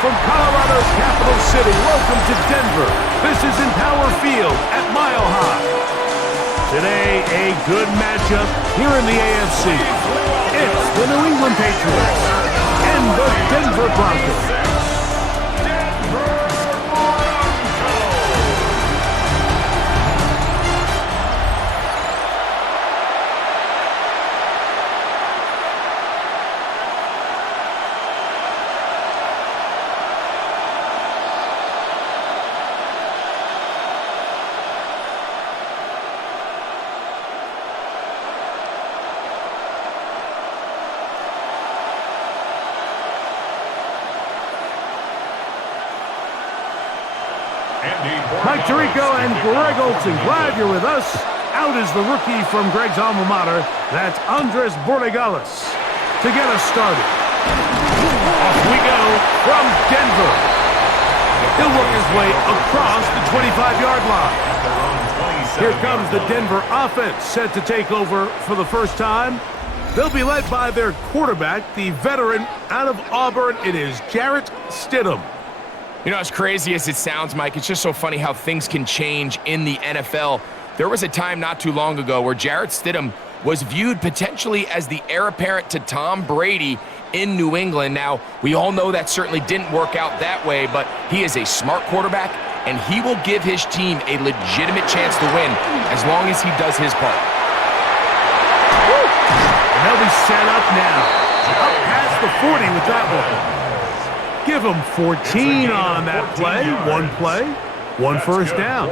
from Colorado's capital city, welcome to Denver. This is Empower Field at Mile High. Today, a good matchup here in the AFC. It's the New England Patriots and the Denver Broncos. Mike Tirico and Greg Olson, glad you're with us. Out is the rookie from Greg's alma mater. That's Andres Borregales to get us started. Off we go from Denver. He'll work his way across the 25-yard line. Here comes the Denver offense set to take over for the first time. They'll be led by their quarterback, the veteran out of Auburn. It is Jarrett Stidham. You know, as crazy as it sounds, Mike, it's just so funny how things can change in the NFL. There was a time not too long ago where Jarrett Stidham was viewed potentially as the heir apparent to Tom Brady in New England. Now, we all know that certainly didn't work out that way, but he is a smart quarterback, and he will give his team a legitimate chance to win as long as he does his part. And they'll be set up now. Up past the 40 with that one. Give them 14 on that play. One first down.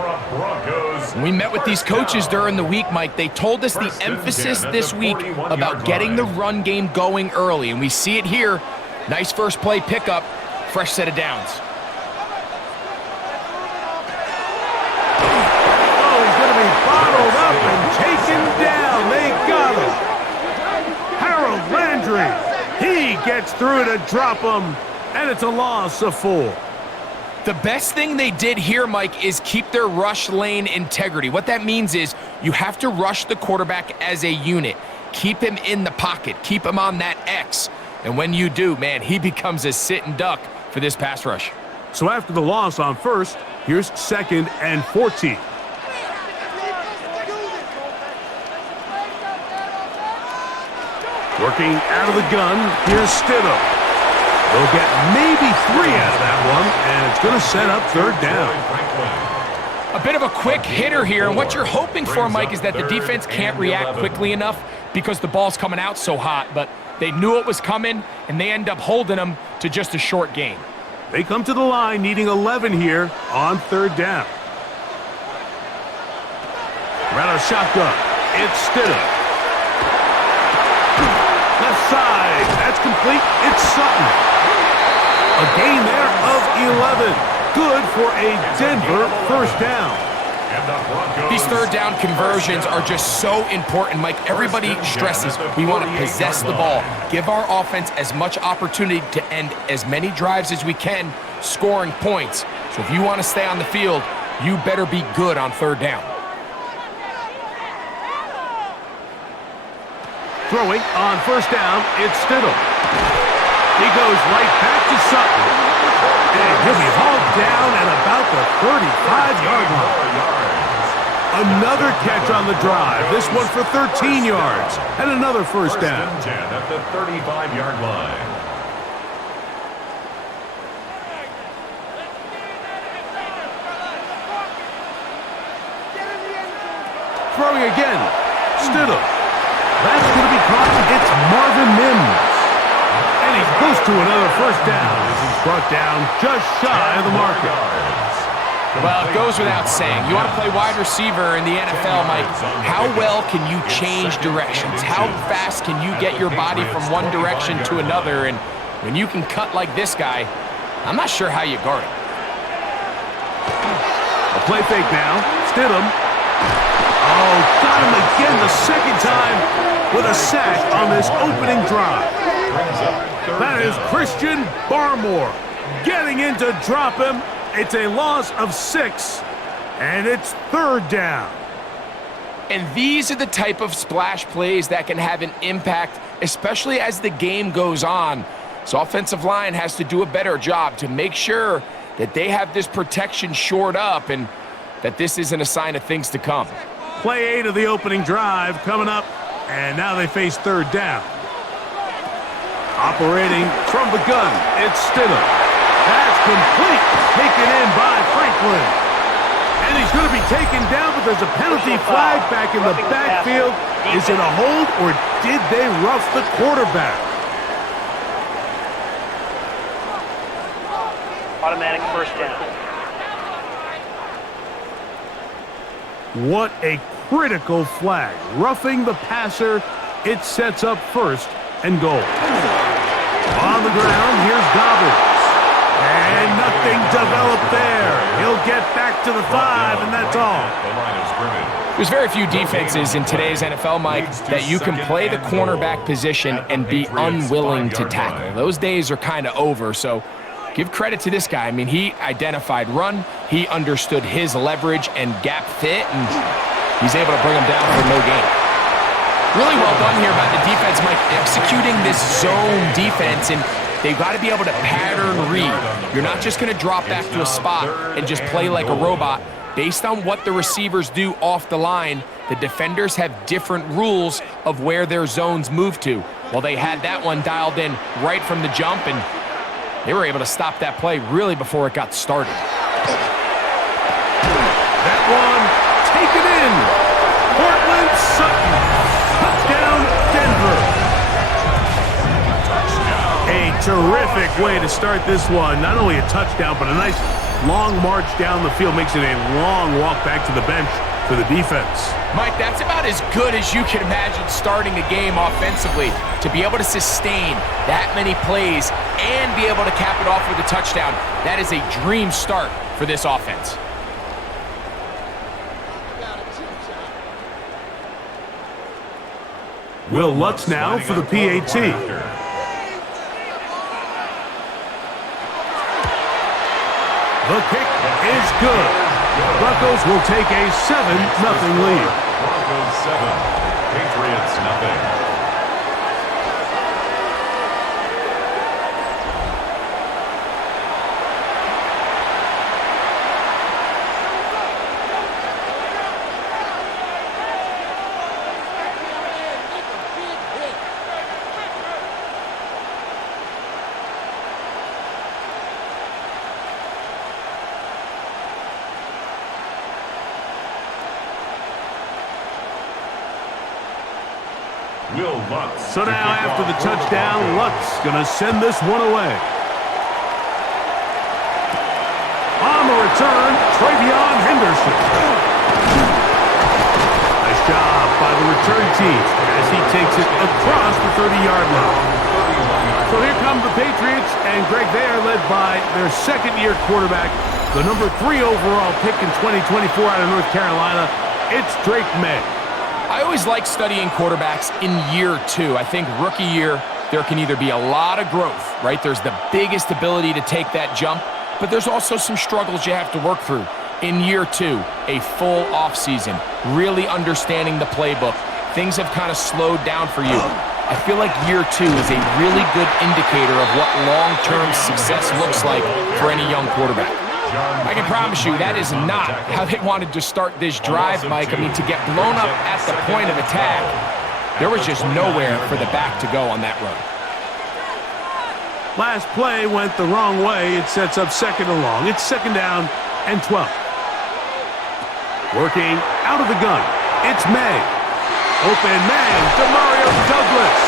When we met with these coaches during the week, Mike, they told us the emphasis this week about getting the run game going early, and we see it here. Nice first play pickup, fresh set of downs. Oh, he's going to be bottled up and taken down. They got him. Harold Landry, he gets through to drop him. And it's a loss of 4. The best thing they did here, Mike, is keep their rush lane integrity. What that means is you have to rush the quarterback as a unit. Keep him in the pocket. Keep him on that X. And when you do, man, he becomes a sitting duck for this pass rush. So after the loss on first, here's 2nd and 14. Working out of the gun, here's Stidham. They'll get maybe 3 out of that one, and it's going to set up 3rd down. A bit of a quick hitter here, and what you're hoping for, Mike, is that the defense can't react quickly enough because the ball's coming out so hot, but they knew it was coming, and they end up holding them to just a short gain. They come to the line needing 11 here on 3rd down. Right on shotgun, it's Stidham. Left side, that's complete, it's Sutton. A gain there of 11. Good for a Denver first down. These 3rd down conversions are just so important, Mike. Everybody stresses we want to possess the ball, give our offense as much opportunity to end as many drives as we can, scoring points. So if you want to stay on the field, you better be good on 3rd down. Throwing on first down, it's Stidham. He goes right back to Sutton. And he'll be hauled down at about the 35-yard line. Another catch on the drive. This one for 13 yards. And another first down. 10 at the 35-yard line. Throwing again. Stidham. That's going to be caught. It's Marvin Mims. And he's close to another first down as he's brought down just shy of the marker. Well, it goes without saying. You want to play wide receiver in the NFL, Mike. How well can you change directions? How fast can you get your body from one direction to another? And when you can cut like this guy, I'm not sure how you guard it. A play fake now. Stidham. Oh, got him again the second time with a sack on this opening drive. That is Christian Barmore getting in to drop him. It's a loss of 6, and it's 3rd down. And these are the type of splash plays that can have an impact, especially as the game goes on. This offensive line has to do a better job to make sure that they have this protection shored up and that this isn't a sign of things to come. Play 8 of the opening drive coming up, and now they face third down. Operating from the gun, it's Stidham. That's complete, taken in by Franklin. And he's going to be taken down, but there's a penalty flag back in the backfield. Is it a hold, or did they rough the quarterback? Automatic first down. What a critical flag. Roughing the passer, it sets up first and goal. On the ground, here's Dobbins. And nothing developed there. He'll get back to the 5, and that's all. There's very few defenses in today's NFL, Mike, that you can play the cornerback position and be unwilling to tackle. Those days are kind of over, so give credit to this guy. I mean, he identified run, he understood his leverage and gap fit, and he's able to bring him down for no gain. Really well done here by the defense, Mike, executing this zone defense, and they've got to be able to pattern read. You're not just going to drop back to a spot and just play like a robot. Based on what the receivers do off the line, the defenders have different rules of where their zones move to. Well, they had that one dialed in right from the jump, and they were able to stop that play really before it got started. That one taken in. Portland Sutton. Touchdown, Denver. A terrific way to start this one. Not only a touchdown, but a nice long march down the field. Makes it a long walk back to the bench for the defense. Mike, that's about as good as you can imagine starting a game offensively. To be able to sustain that many plays and be able to cap it off with a touchdown, that is a dream start for this offense. Will Lutz now for the PAT. The kick is good. Broncos will take a 7-0 lead. Broncos 7, Patriots 0. So now after the touchdown, Lutz going to send this one away. On the return, Travion Henderson. Nice job by the return team as he takes it across the 30-yard line. So here come the Patriots, and Greg, they are led by their second-year quarterback, the number 3 overall pick in 2024 out of North Carolina. It's Drake Maye. I always like studying quarterbacks in year 2. I think rookie year, there can either be a lot of growth, right? There's the biggest ability to take that jump, but there's also some struggles you have to work through. In year 2, a full offseason, really understanding the playbook. Things have kind of slowed down for you. I feel like year 2 is a really good indicator of what long-term success looks like for any young quarterback. I can promise you that is not how they wanted to start this drive, Mike. I mean, to get blown up at the point of attack, there was just nowhere for the back to go on that run. Last play went the wrong way. It sets up second and long. It's second down and 12. Working out of the gun, it's Maye. Open man, Demario Douglas.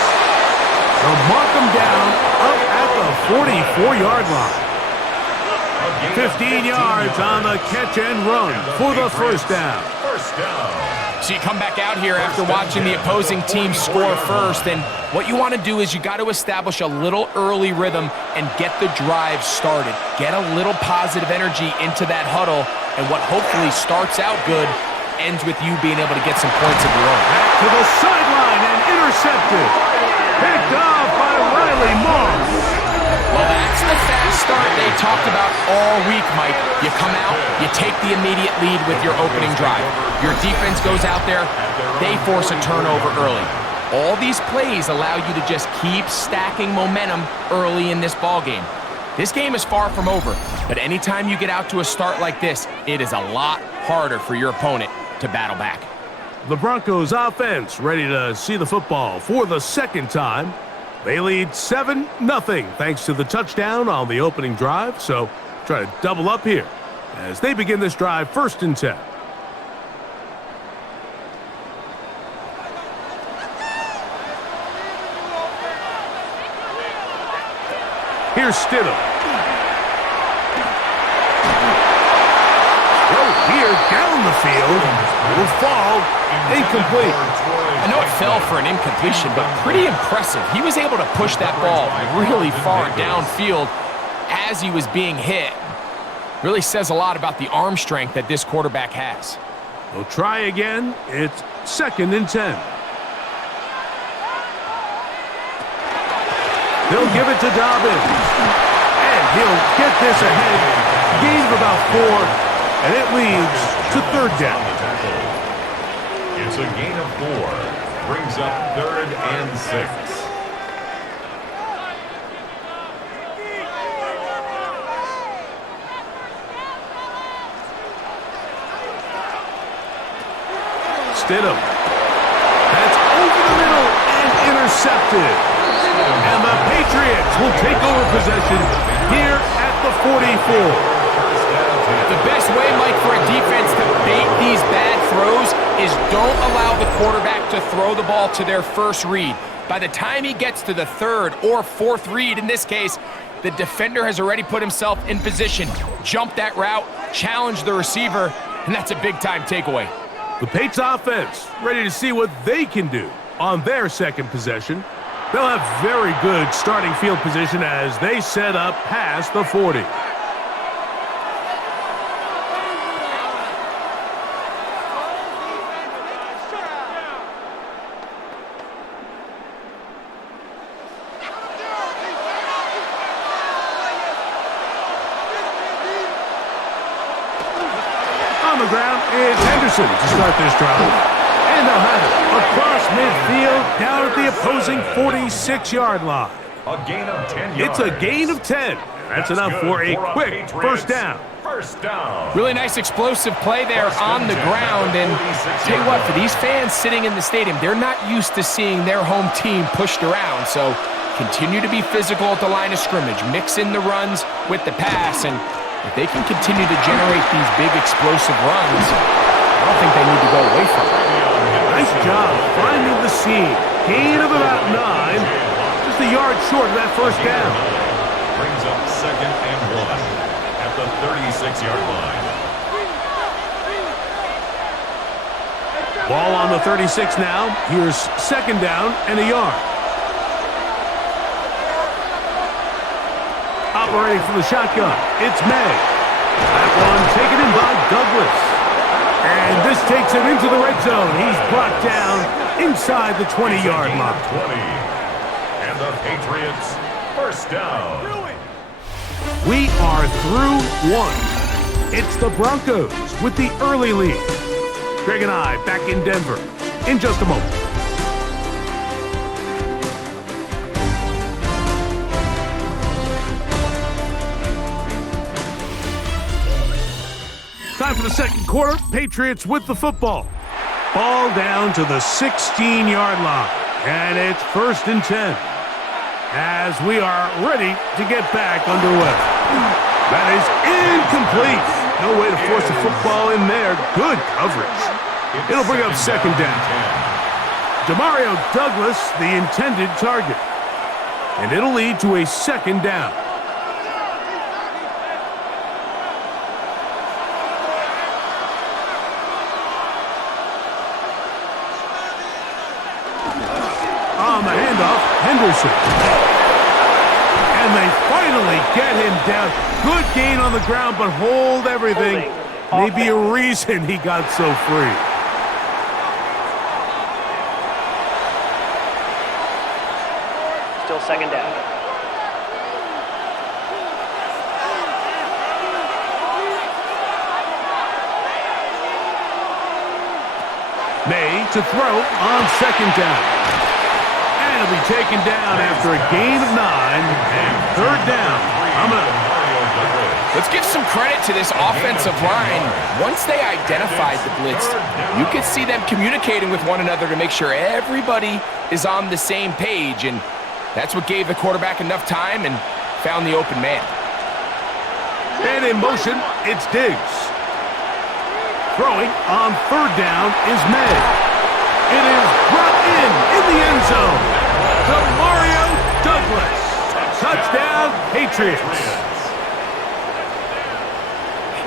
They'll mark him down up at the 44-yard line. 15 yards on the catch and run for the first down. So you come back out here after watching the opposing team score first, and what you want to do is you got to establish a little early rhythm and get the drive started. Get a little positive energy into that huddle, and what hopefully starts out good ends with you being able to get some points of your own. Back to the sideline and intercepted. Picked off by Riley Moss. Well, that's the fast start they talked about all week, Mike. You come out, you take the immediate lead with your opening drive. Your defense goes out there, they force a turnover early. All these plays allow you to just keep stacking momentum early in this ballgame. This game is far from over, but anytime you get out to a start like this, it is a lot harder for your opponent to battle back. The Broncos offense ready to see the football for the second time. They lead 7-0 thanks to the touchdown on the opening drive, so try to double up here as they begin this drive 1st and 10. Here's Stidham. Throw here down the field. Will fall. Incomplete. I know it fell for an incompletion, but pretty impressive. He was able to push that ball really far downfield as he was being hit. Really says a lot about the arm strength that this quarterback has. We'll try again. It's 2nd and 10. They'll give it to Dobbins. And he'll get this ahead. Gain of about 4, and it leads to 3rd down. It's a gain of 4. Brings up 3rd and 6. Stidham. That's over the middle and intercepted. And the Patriots will take over possession here at the 44. The best way, Mike, for a defense to bait these bad throws is don't allow the quarterback to throw the ball to their first read. By the time he gets to the 3rd or 4th read, in this case, the defender has already put himself in position, jumped that route, challenged the receiver, and that's a big-time takeaway. The Patriots offense ready to see what they can do on their 2nd possession. They'll have very good starting field position as they set up past the 40. On the ground is Henderson to start this drive. And they'll have it across midfield down at the opposing 46-yard line. A gain of 10 yards. It's a gain of 10. That's enough for a quick first down. First down. Really nice explosive play there on the ground. And tell you what, for these fans sitting in the stadium, they're not used to seeing their home team pushed around. So continue to be physical at the line of scrimmage. Mix in the runs with the pass. And if they can continue to generate these big explosive runs, I don't think they need to go away from it. Nice job finding the seam. Gain of about 9. Just a yard short of that first down. Brings up 2nd and 1 at the 36-yard line. Ball on the 36 now. Here's 2nd down and a yard. Operating from the shotgun, it's Maye. That one taken in by Douglas. And this takes him into the red zone. He's brought down inside the 20-yard line. 20. And the Patriots, first down. We are through 1. It's the Broncos with the early lead. Greg and I back in Denver in just a moment. Time for the 2nd quarter. Patriots with the football. Ball down to the 16-yard line. And it's 1st and 10. As we are ready to get back underway. That is incomplete. No way to force the football in there. Good coverage. It'll bring up 2nd down. Demario Douglas, the intended target. And it'll lead to a 2nd down. On the handoff, Henderson. And they finally get him down. Good gain on the ground, but hold everything. Maybe a reason he got so free. Still 2nd down. Maye to throw on 2nd down. And he'll be taken down after a gain of 9 and third down. Let's give some credit to this offensive line. Once they identified the blitz, you could see them communicating with one another to make sure everybody is on the same page, and that's what gave the quarterback enough time and found the open man. And in motion, it's Diggs. Throwing on third down is Maye. It is brought in the end zone to Mario Douglas. Touchdown, Patriots.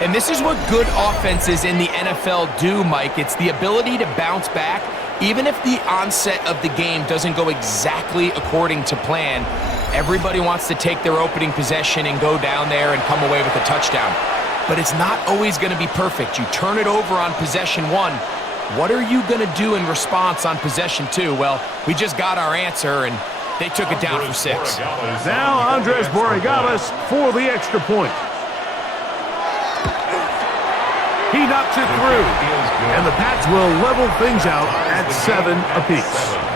And this is what good offenses in the NFL do, Mike. It's the ability to bounce back, even if the onset of the game doesn't go exactly according to plan. Everybody wants to take their opening possession and go down there and come away with a touchdown. But it's not always going to be perfect. You turn it over on possession 1. What are you going to do in response on possession 2? Well, we just got our answer, and they took it down for 6. Now Andres Borregales for the extra point. He knocks it through, and the Pats will level things out at 7 apiece.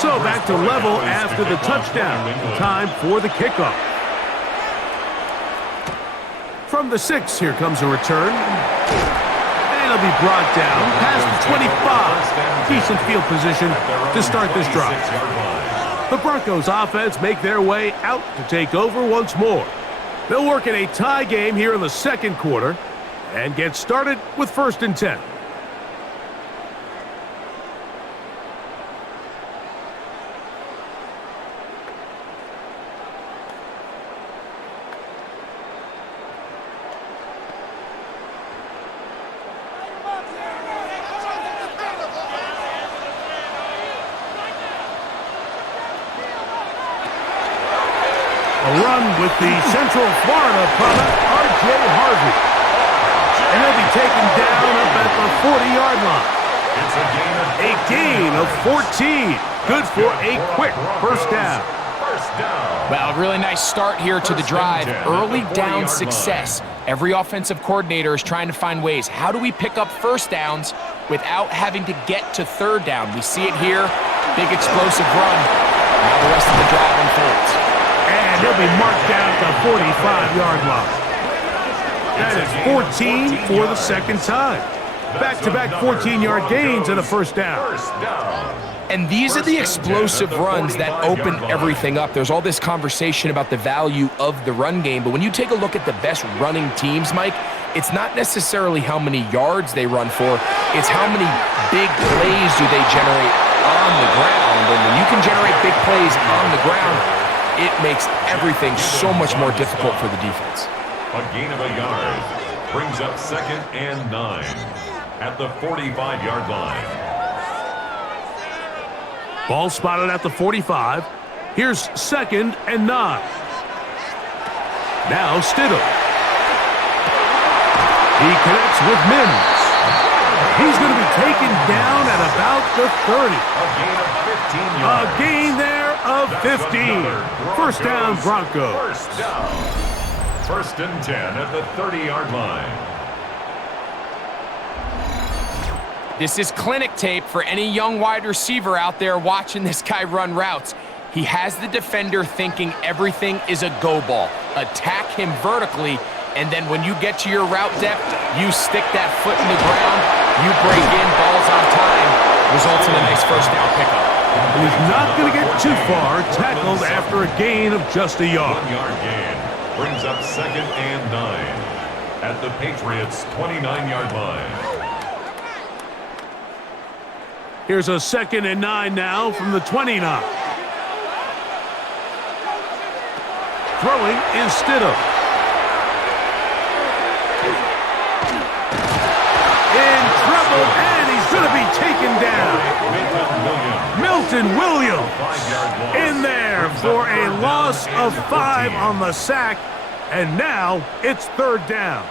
So back to level after the touchdown. Time for the kickoff. From the 6, here comes a return. And it'll be brought down past the 25. Decent field position to start this drive. The Broncos offense make their way out to take over once more. They'll work in a tie game here in the second quarter and get started with 1st and 10. A run with the Central Florida product, R.J. Harvey. And he'll be taken down up at the 40-yard line. A gain of 14. Good for a quick first down. Well, a really nice start here to the drive. Early down success. Every offensive coordinator is trying to find ways. How do we pick up first downs without having to get to third down? We see it here. Big explosive run. Now the rest of the drive unfolds. And he'll be marked down at the 45-yard line. That is 14 for the second time. Back-to-back 14-yard gains and a first down. And these are the explosive runs that open everything up. There's all this conversation about the value of the run game, but when you take a look at the best running teams, Mike, it's not necessarily how many yards they run for, it's how many big plays do they generate on the ground. And when you can generate big plays on the ground, it makes everything so much more difficult for the defense. A gain of a yard brings up 2nd and 9 at the 45-yard line. Ball spotted at the 45. Here's 2nd and 9. Now Stidham. He connects with Mims. He's going to be taken down at about the 30. A gain there of 15. First down, Broncos. First and 10 at the 30-yard line. This is clinic tape for any young wide receiver out there watching this guy run routes. He has the defender thinking everything is a go ball. Attack him vertically, and then when you get to your route depth, you stick that foot in the ground, you break in, balls on time, results in a nice first down pickup. And he's not going to get too far, tackled after a gain of just a yard. 1-yard gain brings up 2nd and 9 at the Patriots' 29-yard line. Here's a 2nd and 9 now from the 29. Throwing is Stidham. In trouble, and he's going to be taken down. Preston Williams 5-yard loss. in there for a loss of 5 on the sack, and now it's 3rd down.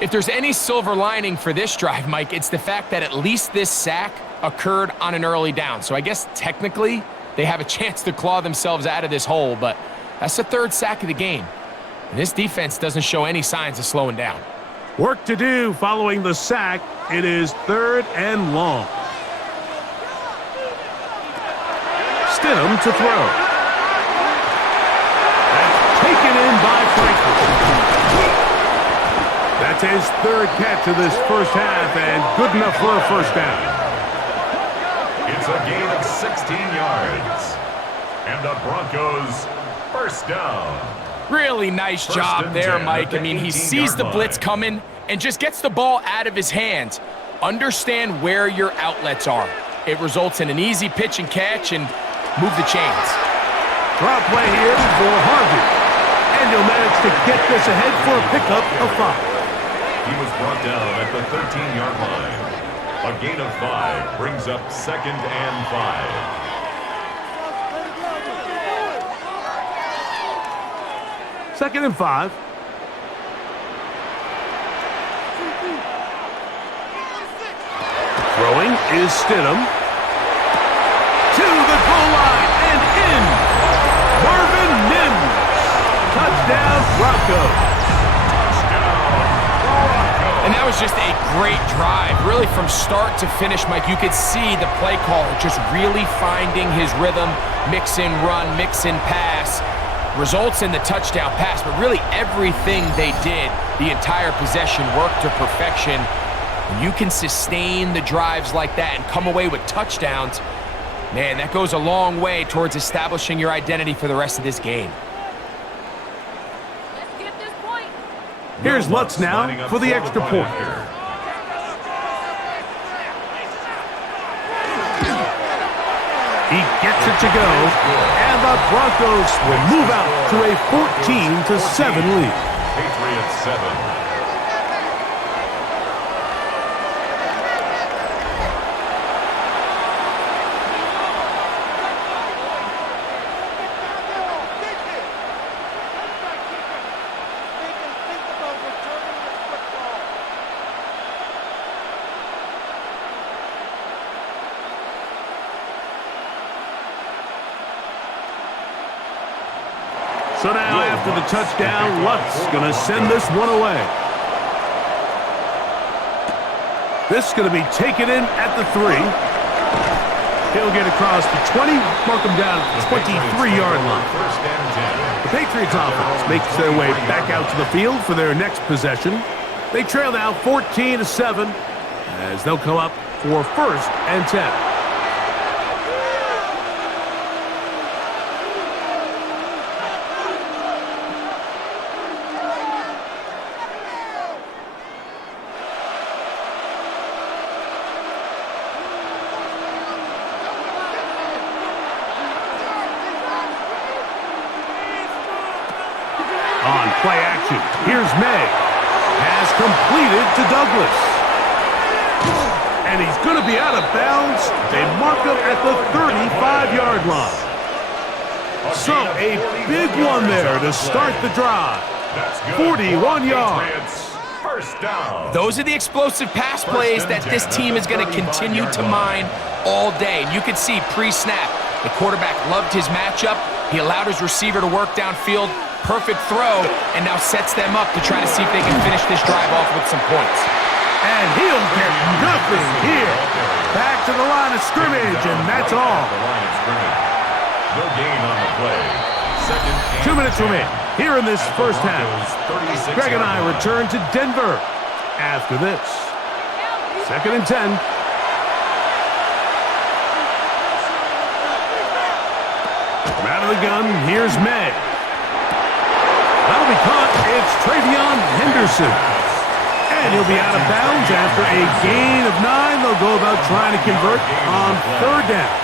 If there's any silver lining for this drive, Mike, it's the fact that at least this sack occurred on an early down. So I guess technically they have a chance to claw themselves out of this hole, but that's the 3rd sack of the game. And this defense doesn't show any signs of slowing down. Work to do following the sack. It is 3rd and long. Stidham to throw. That's taken in by Franklin. That's his 3rd catch of this first half, and good enough for a first down. It's a gain of 16 yards. And the Broncos first down. Really nice job there, Mike. I mean, he sees the blitz coming and just gets the ball out of his hands. Understand where your outlets are. It results in an easy pitch and catch and move the chains. Draw play here for Harvey. And he'll manage to get this ahead for a pickup of 5. He was brought down at the 13-yard line. A gain of 5 brings up 2nd and 5. 2nd and 5. Throwing is Stidham. To the goal line and in. Marvin Mims. Touchdown, Broncos. And that was just a great drive. Really from start to finish, Mike, you could see the play caller just really finding his rhythm. Mix in run, mix in pass. Results in the touchdown pass, but really everything they did, the entire possession worked to perfection. When you can sustain the drives like that and come away with touchdowns, man, that goes a long way towards establishing your identity for the rest of this game. Let's get this point. Here's Lutz now for the extra point. He gets it to go, and the Broncos will move out to a 14-7 lead. Patriots 7. So now, after the touchdown, Lutz going to send this one away. This is going to be taken in at the 3. He'll get across the 20, mark him down at the 23-yard line. The Patriots offense makes their way back out to the field for their next possession. They trail now 14-7 as they'll come up for 1st and 10. On play action, here's Maye. Has completed to Douglas. And he's going to be out of bounds. They mark him at the 35-yard line. So a big one there to start the drive. 41 yards. First down. Those are the explosive pass plays that this team is going to continue to mine all day. And you can see pre-snap, the quarterback loved his matchup. He allowed his receiver to work downfield. Perfect throw, and now sets them up to try to see if they can finish this drive off with some points. And he'll get nothing here. Back to the line of scrimmage, and that's all. No gain on the play. 2 minutes remain here in this first half. Greg and I return to Denver after this. 2nd and 10. From out of the gun, here's Maye. That'll be caught. It's Travion Henderson. And he'll be out of bounds after a gain of 9. They'll go about trying to convert on 3rd down.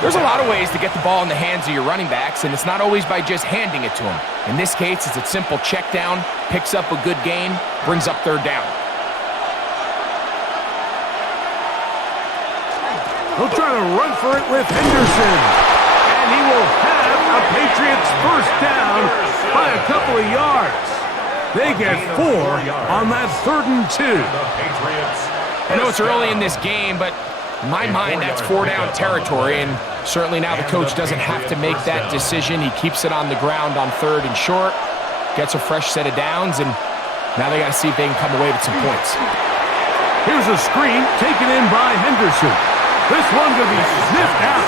There's a lot of ways to get the ball in the hands of your running backs, and it's not always by just handing it to them. In this case, it's a simple check down, picks up a good gain, brings up 3rd down. He'll try to run for it with Henderson. And he will have a Patriots first down by a couple of yards. They get 4 on that 3rd and 2. I know it's early in this game, but in my mind, that's 4-down territory, and certainly now the coach doesn't have to make that decision. He keeps it on the ground on 3rd and short, gets a fresh set of downs, and now they got to see if they can come away with some points. Here's a screen taken in by Henderson. This one going to be sniffed out,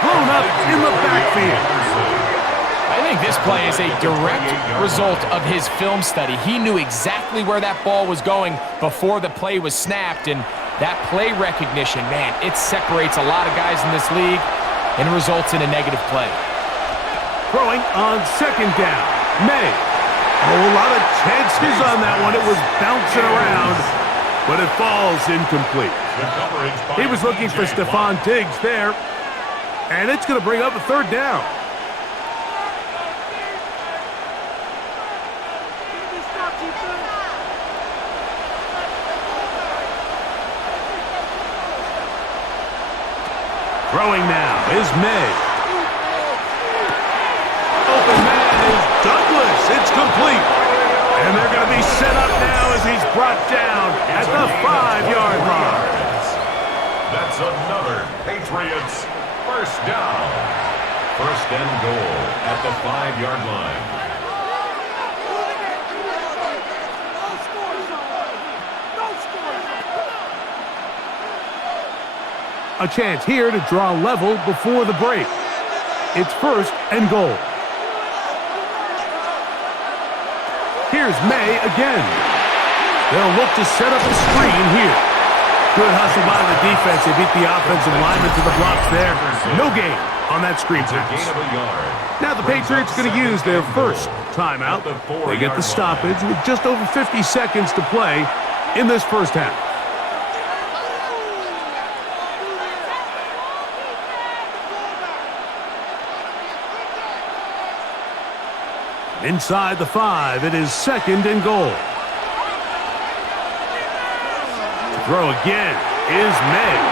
blown up in the backfield. I think this play is a direct result of his film study. He knew exactly where that ball was going before the play was snapped, and that play recognition, man, it separates a lot of guys in this league and results in a negative play. Throwing on 2nd down, Maye. A whole lot of chances on that one. It was bouncing around, but it falls incomplete. He was looking for Stephon Diggs there, and it's going to bring up a 3rd down. Throwing now is Maye. Open man is Douglas. It's complete. And they're going to be set up now as he's brought down at the 5-yard line. That's another Patriots first down. 1st and goal at the 5-yard line. A chance here to draw level before the break. It's 1st and goal. Here's Maye again. They'll look to set up a screen here. Good hustle by the defense. They beat the offensive lineman to the blocks there. No gain on that screen pass. Now the Patriots going to use their first timeout. They get the stoppage with just over 50 seconds to play in this first half. Inside the 5, it is 2nd and goal. To throw again is Maye.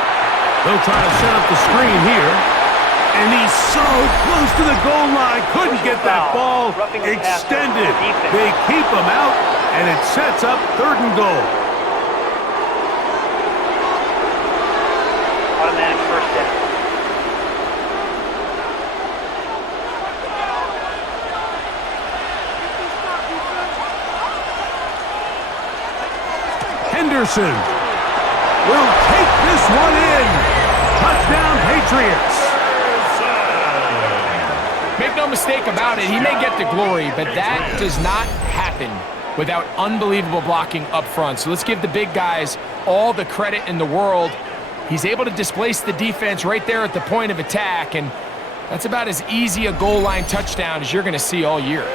They'll try to set up the screen here. And he's so close to the goal line. Couldn't get that ball extended. They keep him out, and it sets up 3rd and goal. Automatic first down. Henderson will take this one in. Touchdown, Patriots. Make no mistake about it, he may get the glory, but that does not happen without unbelievable blocking up front. So let's give the big guys all the credit in the world. He's able to displace the defense right there at the point of attack, and that's about as easy a goal line touchdown as you're going to see all year.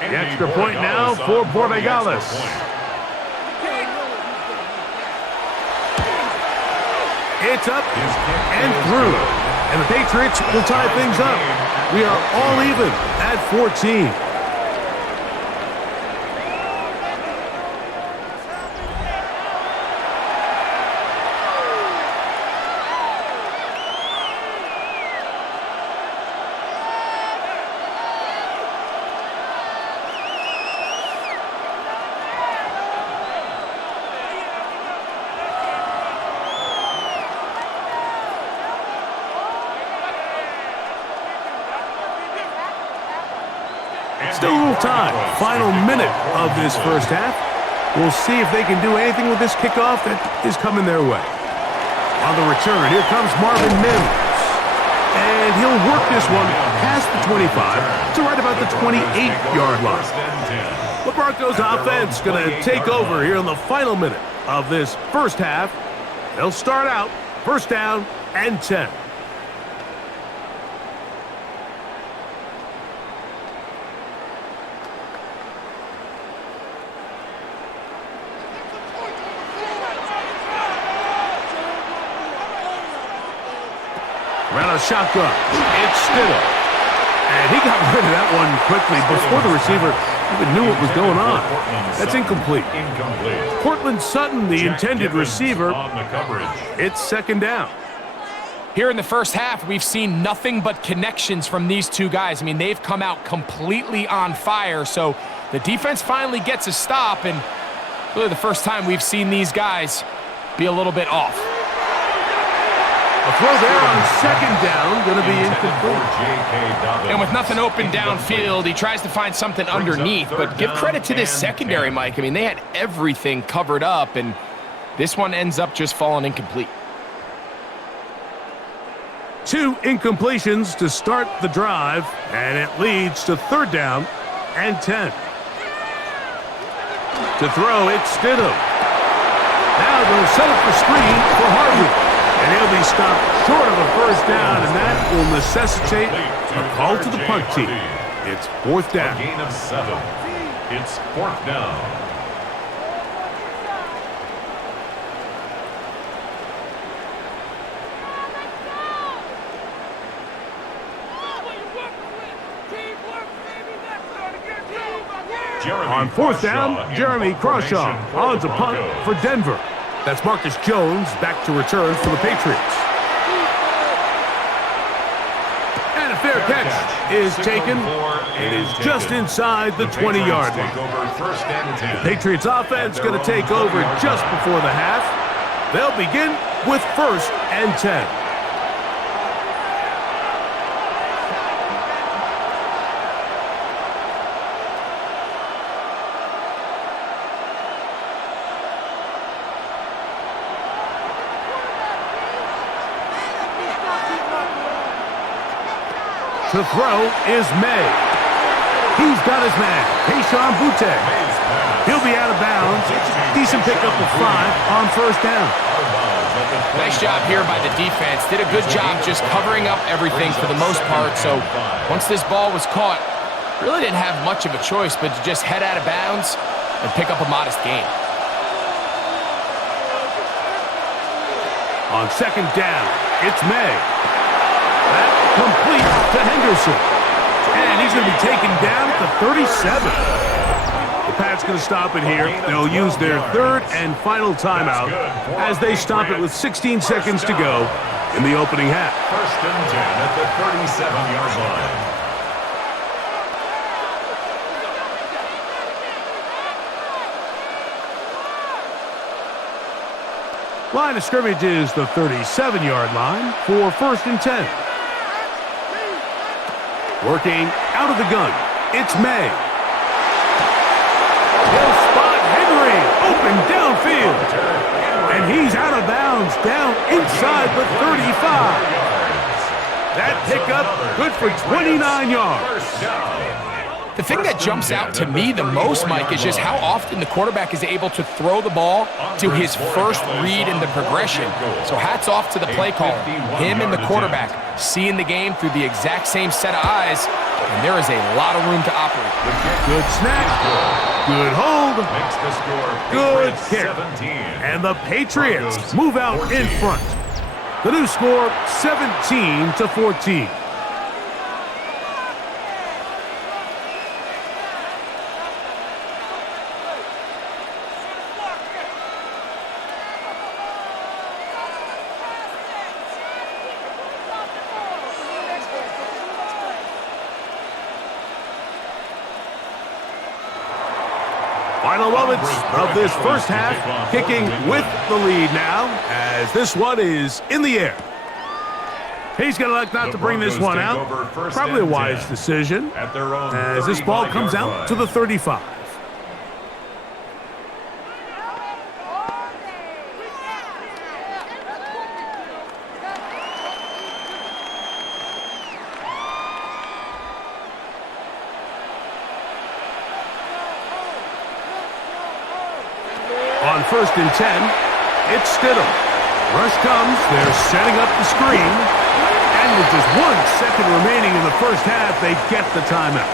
The extra point now for Borregales. It's up and through. And the Patriots will tie things up. We are all even at 14. Still a little time. Final minute of this first half. We'll see if they can do anything with this kickoff that is coming their way. On the return, here comes Marvin Mims. And he'll work this one past the 25 to right about the 28-yard line. The Broncos offense going to take over here in the final minute of this first half. They'll start out 1st down and 10. Ran a shotgun. It's Stidham. And he got rid of that one quickly before the receiver even knew what was going on. That's incomplete. Cortland Sutton, the intended receiver. It's second down. Here in the first half, we've seen nothing but connections from these two guys. I mean, they've come out completely on fire, so the defense finally gets a stop, and really the first time we've seen these guys be a little bit off. A throw there on second down, going to be incomplete. And with nothing open downfield, he tries to find something underneath, but give credit to this secondary, Mike. I mean, they had everything covered up, and this one ends up just falling incomplete. 2 incompletions to start the drive, and it leads to third down and 10. To throw, it's Stidham. Now they'll set up the screen for Harvey. And he'll be stopped short of a first down, and that will necessitate a call to the punt team. It's fourth down. A gain of 7. It's fourth down. On fourth down, Jeremy Crawshaw on to punt for Denver. That's Marcus Jones back to return for the Patriots. And a fair catch is taken. It is just inside the 20-yard line. The Patriots offense going to take over just before the half. They'll begin with first and 10. To throw is Maye. He's got his man, Keyshawn Boutte. He'll be out of bounds. Decent pickup of 5 on first down. Nice job here by the defense. Did a good job just covering up everything for the most part. So once this ball was caught, really didn't have much of a choice but to just head out of bounds and pick up a modest gain. On second down, it's Maye. That complete to Henderson. And he's going to be taken down at the 37. The Pats going to stop it here. They'll use their third and final timeout as they stop it with 16 seconds to go in the opening half. First and 10 at the 37-yard line. Line of scrimmage is the 37-yard line for first and 10. Working out of the gun, it's Maye. He'll spot Henry, open downfield. And he's out of bounds, down inside the 35. That pickup, good for 29 yards. The thing that jumps out to me the most, Mike, is just how often the quarterback is able to throw the ball to his first read in the progression. So hats off to the play caller, him and the quarterback, seeing the game through the exact same set of eyes, and there is a lot of room to operate. Good snap, good hold, good kick, and the Patriots move out in front. The new score, 17-14. Final moments of this first half, kicking with the lead now, as this one is in the air. He's going to elect not to bring this one out. Probably a wise decision, as this ball comes out to the 35. On first and 10, it's Stidham. Rush comes, they're setting up the screen, and with just 1 second remaining in the first half, they get the timeout.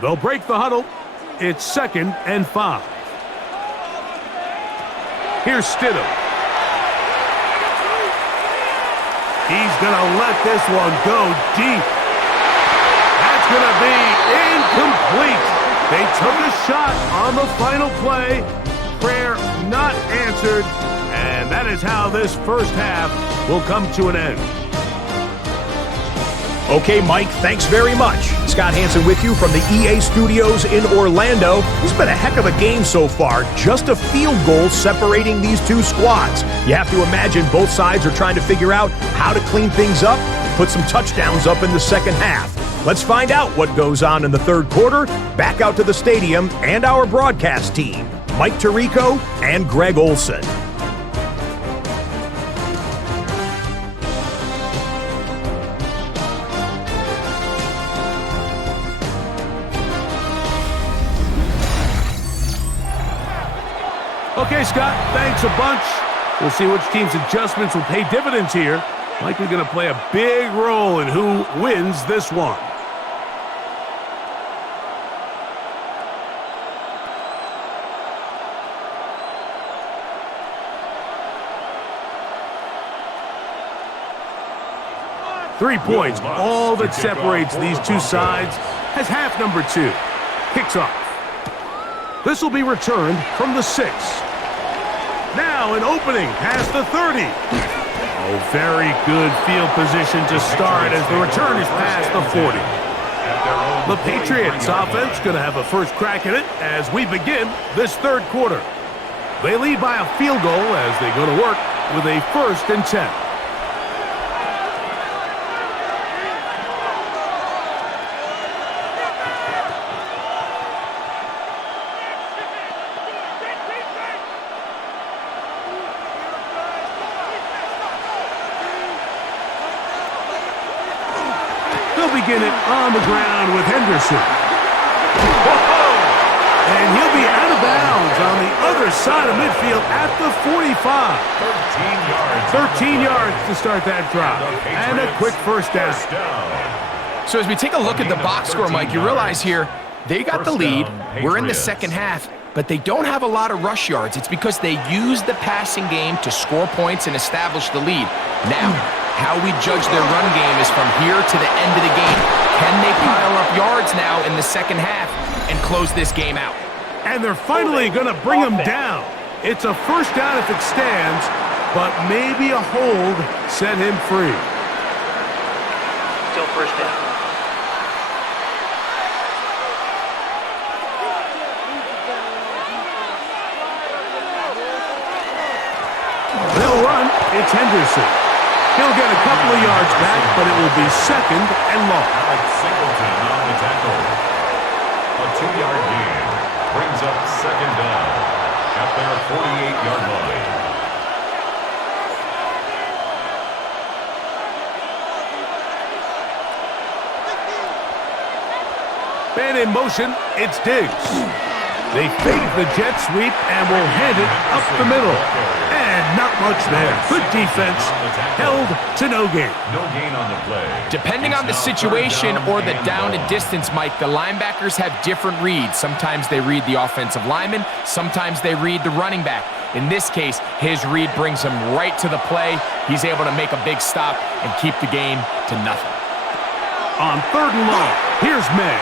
They'll break the huddle. It's 2nd and 5. Here's Stidham. He's going to let this one go deep. That's going to be incomplete. They took a shot on the final play. Prayer not answered. And that is how this first half will come to an end. Okay, Mike, thanks very much. Scott Hansen with you from the EA Studios in Orlando. This has been a heck of a game so far. Just a field goal separating these two squads. You have to imagine both sides are trying to figure out how to clean things up, put some touchdowns up in the second half. Let's find out what goes on in the third quarter. Back out to the stadium and our broadcast team, Mike Tirico and Greg Olson. Okay, Scott, thanks a bunch. We'll see which team's adjustments will pay dividends here. Likely going to play a big role in who wins this one. Three points, all that separates these two sides, as half number 2 kicks off. This will be returned from the 6. Now an opening past the 30. Oh, very good field position to start as the return is past the 40. The Patriots offense going to have a first crack at it as we begin this third quarter. They lead by a field goal as they go to work with a 1st and 10. Begin it on the ground with Henderson. And he'll be out of bounds on the other side of midfield at the 45. 13 yards to start that drive. And a quick first down. So as we take a look at the box score, Mike, you realize here they got the lead. We're in the second half, but they don't have a lot of rush yards. It's because they use the passing game to score points and establish the lead. Now, how we judge their run game is from here to the end of the game. Can they pile up yards now in the second half and close this game out? And they're finally going to bring him down. It's a first down if it stands, but maybe a hold set him free. Still first down. They'll run. It's Henderson. He'll get a couple of yards back, but it will be 2nd and long. Alex Singleton on the tackle. A 2-yard gain brings up 2nd down at their 48-yard line. Man in motion, it's Diggs. They fake the jet sweep and will hand it up the middle. And not much there. Good defense. Held to no gain. No gain on the play. Depending on the situation or the down and distance, Mike, the linebackers have different reads. Sometimes they read the offensive lineman. Sometimes they read the running back. In this case, his read brings him right to the play. He's able to make a big stop and keep the game to nothing. On 3rd and long, here's Maye.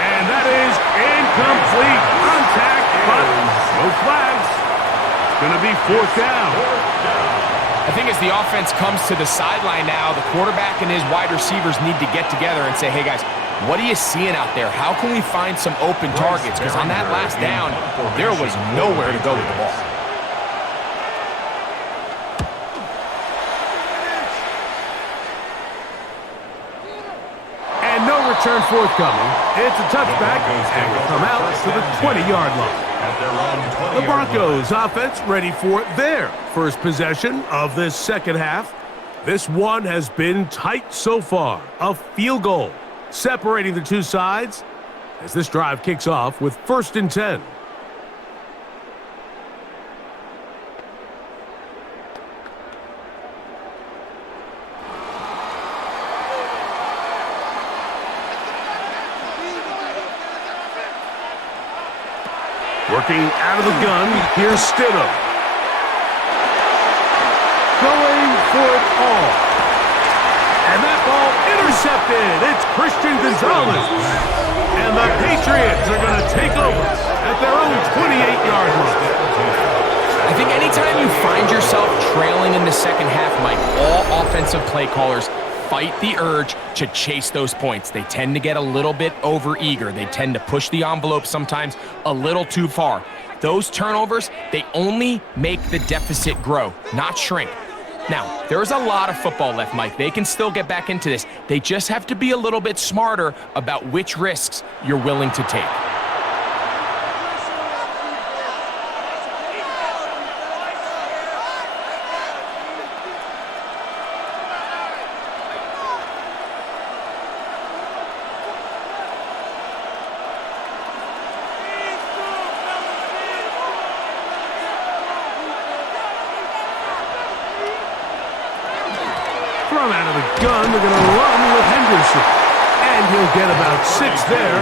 And that is incomplete. Contact, but no flags. It's going to be 4th down. I think as the offense comes to the sideline now, the quarterback and his wide receivers need to get together and say, hey, guys, what are you seeing out there? How can we find some open targets? Because on that last down, there was nowhere to go with the ball. Return forthcoming. It's a touchback and will come out to the 20-yard line. The Broncos offense ready for their first possession of this second half. This one has been tight so far. A field goal separating the two sides as this drive kicks off with 1st and 10. Working out of the gun, here's Stidham. Going for it all. And that ball intercepted. It's Christian Gonzalez. And the Patriots are going to take over at their own 28-yard line. I think anytime you find yourself trailing in the second half, Mike, all offensive play callers fight the urge to chase those points. They tend to get a little bit overeager. They tend to push the envelope sometimes a little too far. Those turnovers, they only make the deficit grow, not shrink. Now, there's a lot of football left, Mike. They can still get back into this. They just have to be a little bit smarter about which risks you're willing to take. From out of the gun, they're going to run with Henderson. And he'll get about 6 there,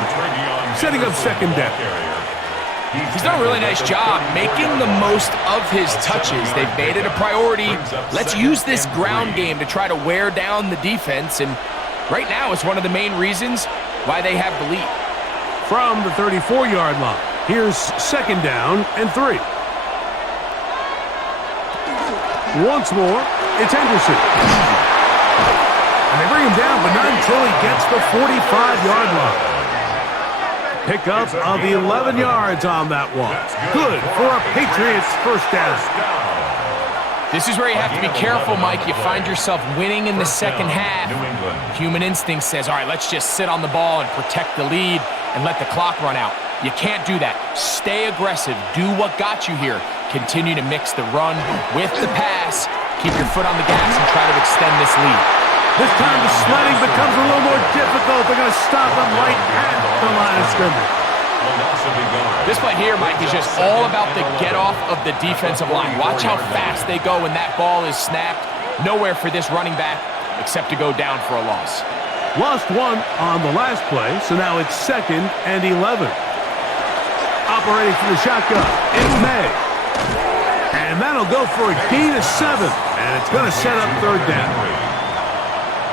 setting up second down. He's done a really nice job making the most of his touches. They've made it a priority. Let's use this ground game to try to wear down the defense. And right now it's one of the main reasons why they have the lead. From the 34-yard line, here's second down and 3. Once more, it's Henderson. And they bring him down, but not until he gets the 45-yard line. Pickup of 11 yards on that one. Good for a Patriots first down. This is where you have to be careful, Mike. You find yourself winning in the second half. Human instinct says, all right, let's just sit on the ball and protect the lead and let the clock run out. You can't do that. Stay aggressive. Do what got you here. Continue to mix the run with the pass. Keep your foot on the gas and try to extend this lead. This time the sledding becomes a little more difficult. They're going to stop him right at the line of scrimmage. This play here, Mike, is just all about the get-off of the defensive line. Watch how fast they go when that ball is snapped. Nowhere for this running back except to go down for a loss. Lost one on the last play, so now it's second and 11. Operating from the shotgun, it's Maye. And that'll go for a gain of 7, and it's going to set up third down.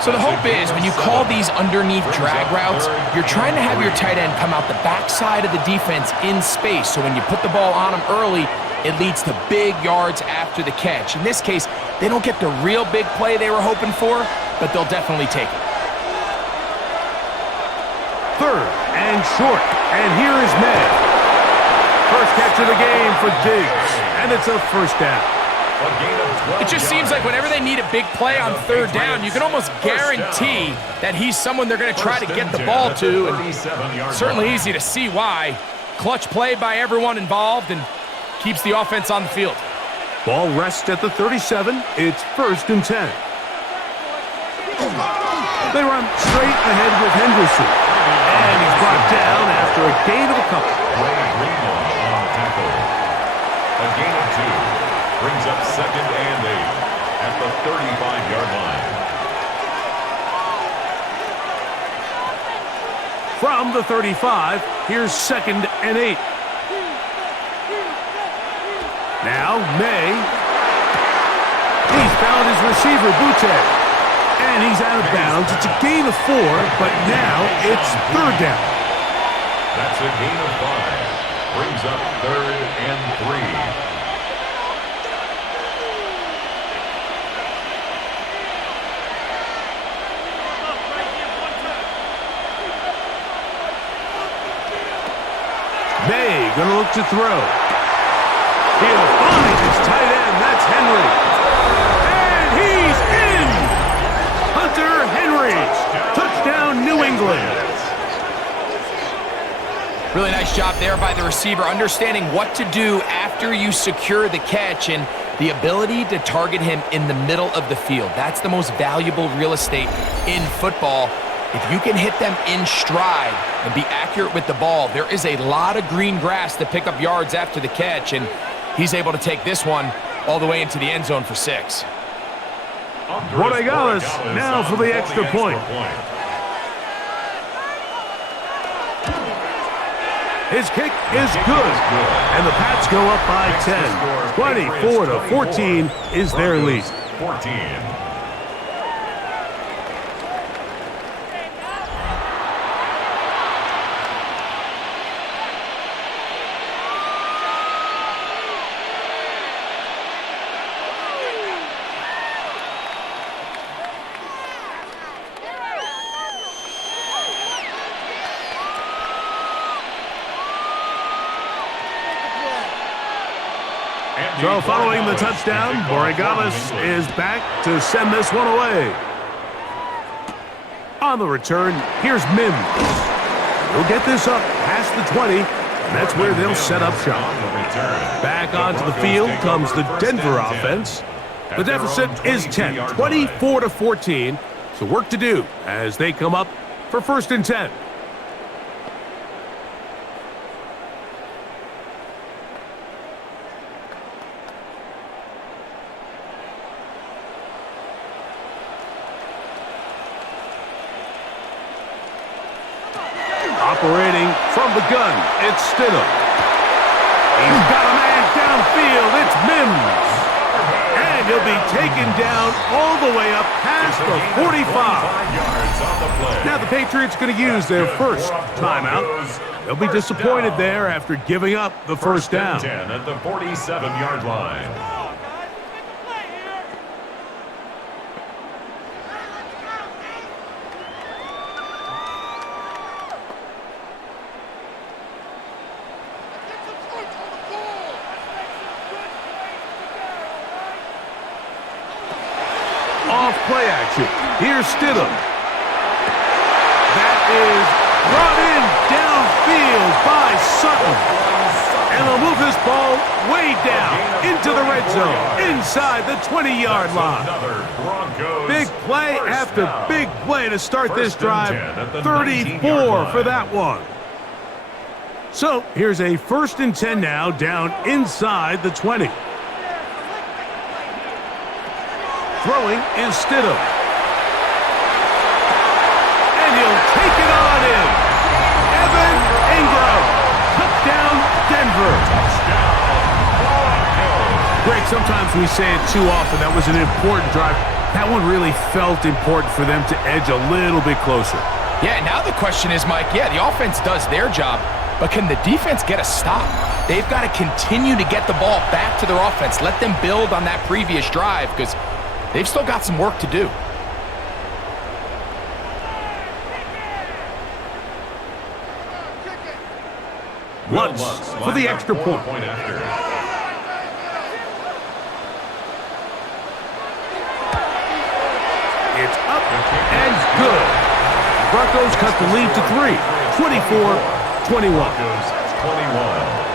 So the hope is when you call these underneath drag routes, you're trying to have your tight end come out the backside of the defense in space. So when you put the ball on him early, it leads to big yards after the catch. In this case, they don't get the real big play they were hoping for, but they'll definitely take it. Third and short, and here is Maye. First catch of the game for Diggs, and it's a first down. It just seems like whenever they need a big play on third down, you can almost guarantee that he's someone they're going to try to get the ball to, and certainly easy to see why. Clutch play by everyone involved and keeps the offense on the field. Ball rests at the 37. It's first and 10. They run straight ahead with Henderson, and he's brought down after a gain of a couple. A gain of 2 brings up second and 8 at the 35-yard line. From the 35, here's second and 8. Now Maye. He's found his receiver, Butte. And he's out of bounds. It's a gain of 4, but now it's third down. That's a gain of 5. Brings up third and 3. Maye gonna look to throw. He'll find his tight end. That's Henry. And he's in! Hunter Henry. Touchdown, New England. Really nice job there by the receiver, understanding what to do after you secure the catch and the ability to target him in the middle of the field. That's the most valuable real estate in football. If you can hit them in stride and be accurate with the ball, there is a lot of green grass to pick up yards after the catch, and he's able to take this one all the way into the end zone for 6. Borregales now for the extra point. His kick is good. And the Pats go up by 10. 24-14 is their lead. 14. So following the touchdown, Borregales is back to send this one away. On the return, here's Mims. He'll get this up past the 20, and that's where they'll set up shop. Back onto the field comes the Denver offense. The deficit is 10, 24-14. So work to do as they come up for 1st and 10. Operating from the gun, it's Stidham. He's got a man downfield, it's Mims. And he'll be taken down all the way up past the 45. Now the Patriots going to use their first timeout. They'll be disappointed there after giving up the first down. 10 at the 47-yard line. Off play action. Here's Stidham. That is brought in downfield by Sutton. And they'll move this ball way down into the red zone, inside the 20-yard line. Big play after big play to start this drive. 34 for that one. So here's a 1st and 10 now, down inside the 20. Throwing is Stidham. And he'll take it on in. Evan Ingram. Touchdown, Denver. Greg, sometimes we say it too often. That was an important drive. That one really felt important for them to edge a little bit closer. Yeah, now the question is, Mike, yeah, the offense does their job, but can the defense get a stop? They've got to continue to get the ball back to their offense. Let them build on that previous drive because they've still got some work to do. Lutz for the extra point. It's up and good. Broncos cut the lead to 3, 24-21. 21.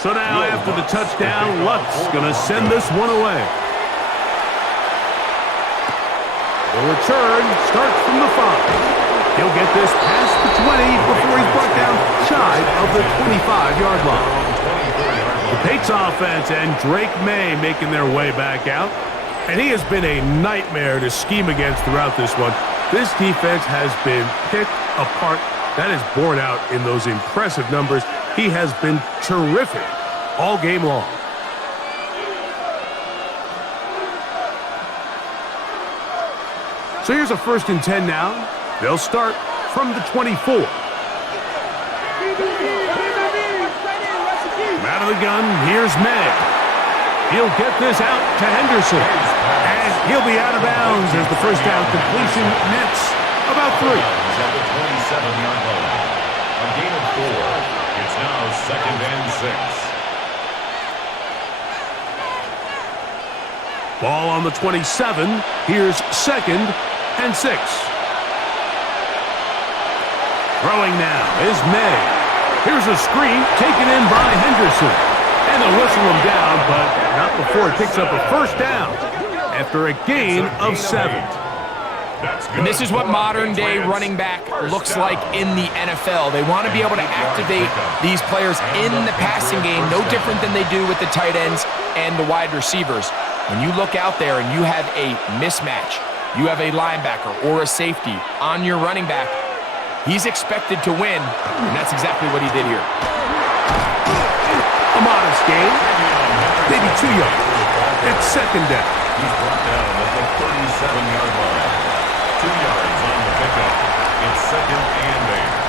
So now, after the touchdown, Lutz going to send this one away. The return starts from the 5. He'll get this past the 20 before he's brought down shy of the 25-yard line. The Patriots offense and Drake Maye making their way back out. And he has been a nightmare to scheme against throughout this one. This defense has been picked apart. That is borne out in those impressive numbers. He has been terrific all game long. So here's a 1st and 10 now. They'll start from the 24. Out of the gun, here's Maye. He'll get this out to Henderson. And he'll be out of bounds as the first down completion nets about 3. At the 27-yard line. A gain of 4. It's now 2nd and 6. Ball on the 27. Here's 2nd and 6. Throwing now is Maye. Here's a screen taken in by Henderson. And they'll whistle him down, but not before he picks up a first down after a gain of 7. And this is what modern-day running back looks like in the NFL. They want to be able to activate these players in the passing game, no different than they do with the tight ends and the wide receivers. When you look out there and you have a mismatch, you have a linebacker or a safety on your running back, he's expected to win, and that's exactly what he did here. A modest gain, maybe 2 yards. It's second down. He's brought down at the 37-yard line. 2 yards on the pickup. It's second and 8.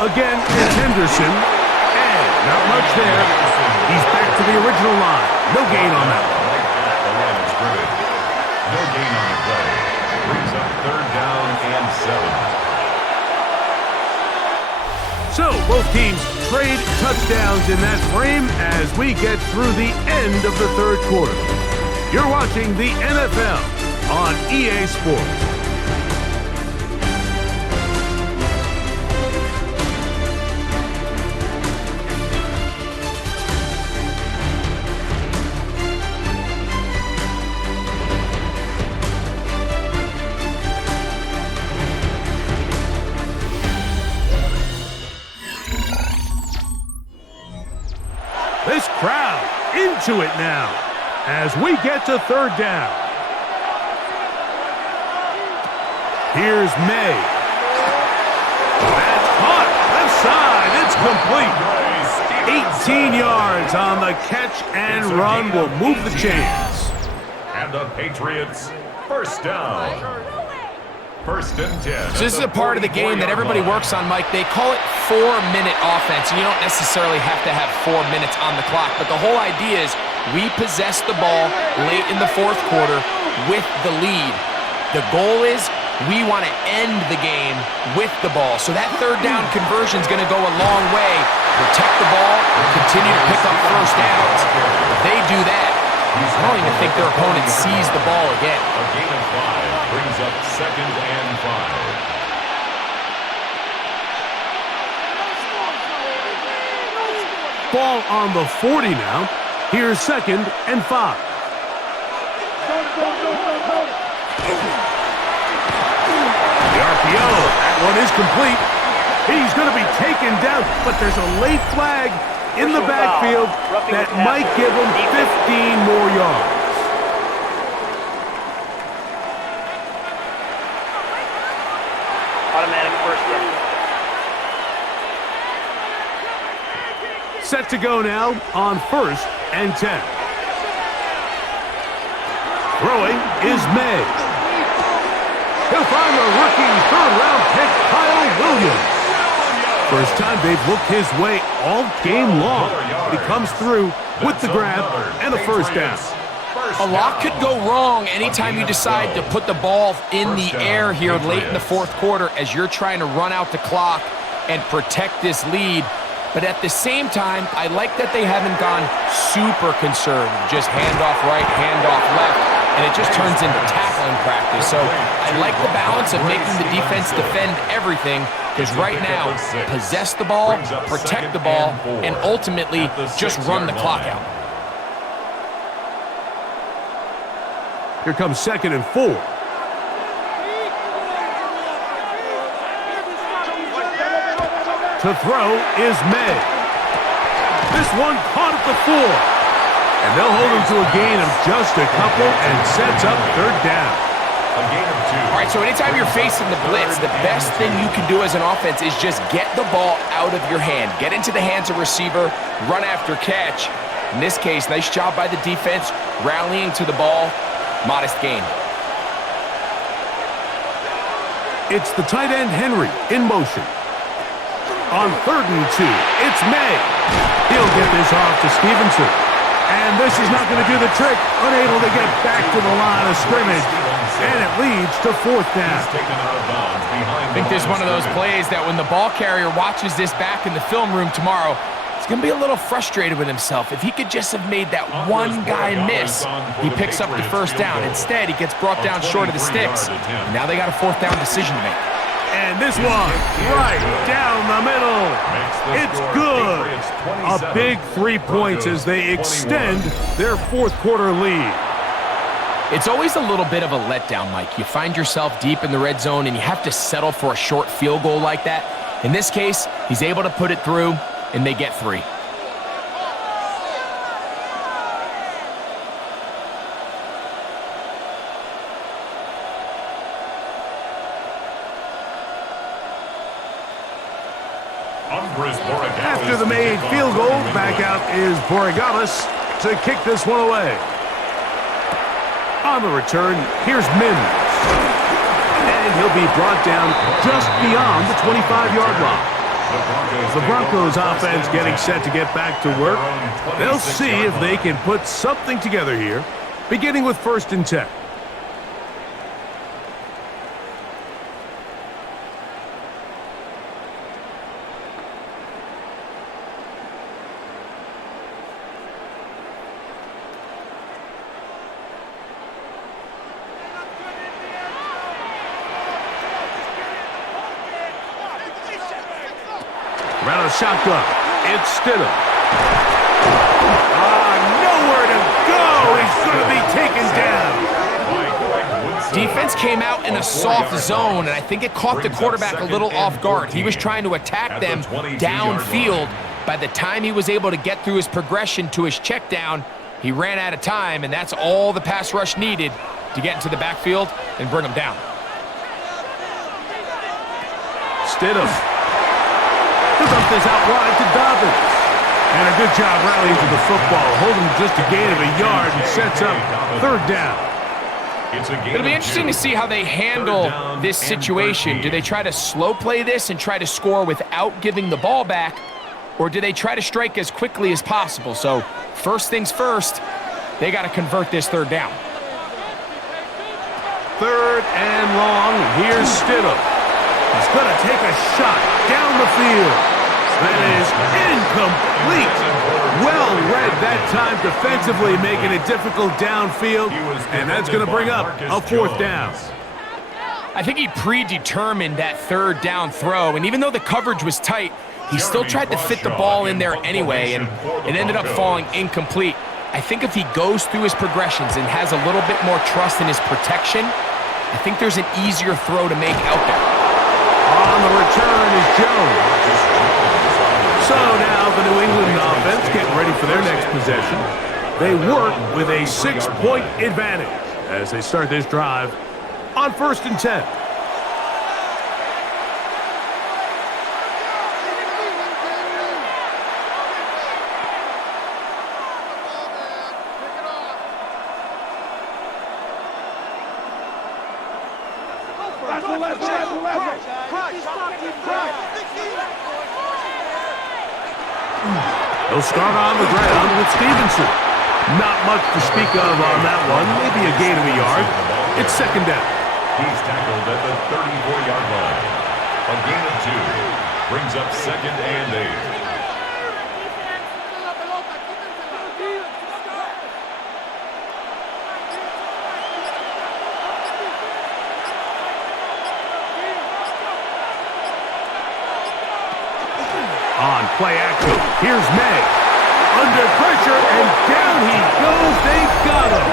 Again, it's Henderson, and not much there. He's back to the original line. No gain on that one. The line of scrimmage. No gain on the play. Brings up third down and 7. So, both teams trade touchdowns in that frame as we get through the end of the third quarter. You're watching the NFL on EA Sports. This crowd into it now as we get to third down. Here's Maye. That's caught. Left side. It's complete. 18 yards on the catch and run will move the chains. And the Patriots, first down. First and 10. So this is a part of the game that everybody works on, Mike. They call it 4-minute offense. You don't necessarily have to have 4 minutes on the clock, but the whole idea is we possess the ball late in the fourth quarter with the lead. The goal is we want to end the game with the ball. So that third down conversion is going to go a long way. Protect the ball, continue to pick up first downs. If they do that, I don't even think their opponent sees the ball again. A gain of 5 brings up second and 5. Ball on the 40 now. Here's second and 5. The RPO, that one is complete. He's going to be taken down, but there's a late flag in the backfield that might give him 15 more yards. Automatic first down. Set to go now on first and 10. Throwing is Maye. He'll find the rookie third-round pick, Kyle Williams. First time they've looked his way all game long. He comes through with the grab and a first down. A lot could go wrong anytime you decide to put the ball in the air here late in the fourth quarter as you're trying to run out the clock and protect this lead. But at the same time, I like that they haven't gone super conservative. Just handoff right, handoff left, and it just turns into tackling practice. So I like the balance of making the defense defend everything, because right now, possess the ball, protect the ball, and ultimately just run the clock out. Here comes second and 4. To throw is Maye. This one caught at the 4. And they'll hold him to a gain of just a couple and sets up third down. A gain of 2. All right, so anytime you're facing the blitz, the best thing you can do as an offense is just get the ball out of your hand. Get into the hands of receiver, run after catch. In this case, nice job by the defense, rallying to the ball. Modest gain. It's the tight end Henry in motion. On third and 2, it's Maye. He'll get this off to Stevenson. And this is not going to do the trick. Unable to get back to the line of scrimmage. And it leads to fourth down. I think there's one of those plays that when the ball carrier watches this back in the film room tomorrow, it's going to be a little frustrated with himself. If he could just have made that one guy miss, he picks up the first down. Instead, he gets brought down short of the sticks. And now they got a fourth down decision to make. And this one, right down the middle. It's good. A big 3 points as they extend their fourth quarter lead. It's always a little bit of a letdown, Mike. You find yourself deep in the red zone, and you have to settle for a short field goal like that. In this case, he's able to put it through, and they get 3. After the made field goal, back out is Borregales to kick this one away. On the return, here's Mims. And he'll be brought down just beyond the 25-yard line. The Broncos offense getting set to get back to work. They'll see if they can put something together here, beginning with 1st and 10. Around a shotgun, it's Stidham. Nowhere to go. He's going to be taken down. Defense came out in a soft zone, and I think it caught the quarterback a little off guard. He was trying to attack them downfield. By the time he was able to get through his progression to his check down, he ran out of time, and that's all the pass rush needed to get into the backfield and bring him down. Stidham. Up this out wide to Dobbins. And a good job rallying to the football, holding just a gain of a yard and sets up 3rd down. It'll be interesting to see how they handle this situation. Do they try to slow play this and try to score without giving the ball back, or do they try to strike as quickly as possible? So first things first, they got to convert this 3rd down. 3rd and long. Here's Stidham. He's going to take a shot down the field. That is incomplete. Well read that time defensively, making it difficult downfield, and that's going to bring up a 4th down. I think he predetermined that 3rd down throw, and even though the coverage was tight, he still tried to fit the ball in there anyway, and it ended up falling incomplete. I think if he goes through his progressions and has a little bit more trust in his protection, I think there's an easier throw to make out there. On the return is Jones. So now the New England offense getting ready for their next possession. They work with a 6-point advantage as they start this drive on 1st and 10. He'll start on the ground with Stevenson. Not much to speak of on that one. Maybe a gain of a yard. It's 2nd down. He's tackled at the 34-yard line. A gain of 2 brings up 2nd and 8. On play action, here's Maye. Under pressure, and down he goes. They got him.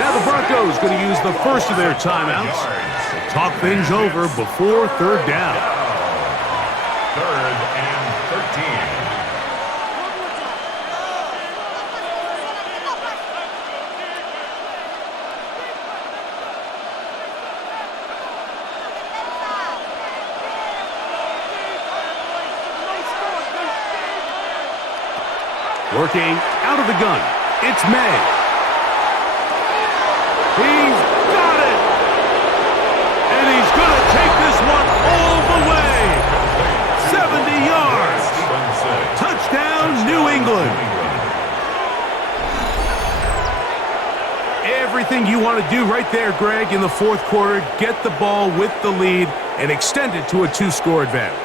Now the Broncos going to use the first of their timeouts to talk things over before 3rd down. 3rd and 13. Working out of the gun, it's Maye. He's got it! And he's going to take this one all the way. 70 yards. Touchdown, New England. Everything you want to do right there, Greg, in the 4th quarter. Get the ball with the lead and extend it to a 2-score advantage.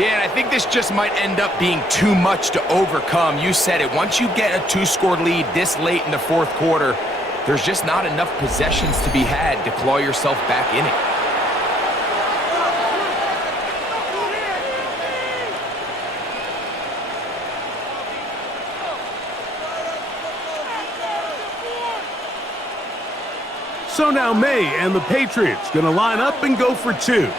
Yeah, and I think this just might end up being too much to overcome. You said it. Once you get a 2-score lead this late in the fourth quarter, there's just not enough possessions to be had to claw yourself back in it. So now Maye and the Patriots going to line up and go for 2.